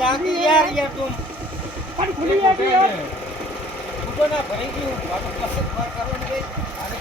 રાખી યાર યાર તું પણ ખુલી યાર યાર તો ના ભરી ગયું વાતો પસંદ માર કરવાનું રે અરે